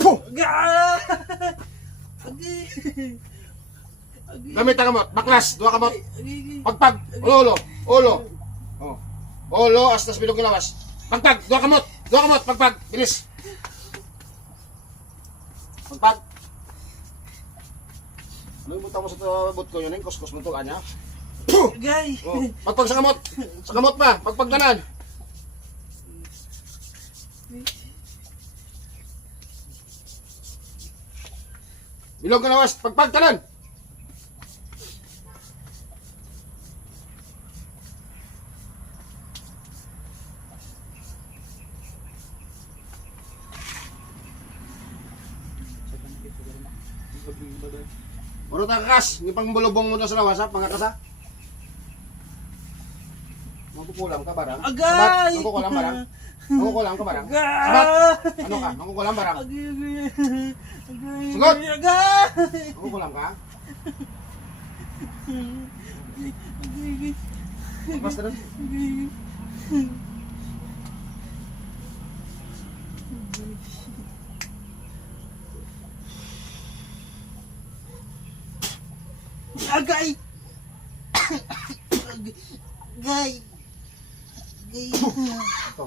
Puh! Agi. Gamit ang kamot. Baklas. Dua kamot. Pagpag. Ulo. Ulo. Oh. Ulo. Astas bilog ilawas. Pagpag. Dua kamot. Dua kamot. Pagpag. Bilis. Pagpag. Ano yung mo sa bot ko yun? Kuskus mo ito kanya. Puh! Gay. Oh. Pagpag sa kamot. Sa kamot pa. Pagpag ganan. Bilog ilawas. Pagpag tanan. Muro ta kakas, ni pang bulubong mo na sa lawas ha, pangakasa. Magkukulam ka barang. Agay! Sabat, magkukulam barang. Magkukulam ka barang. Sabat. Ano ka? Magkukulam barang. Agi. Sagot! Agay. Magkukulam ka? Agi. Basta rin. Agay. Agay. Agay. Ito.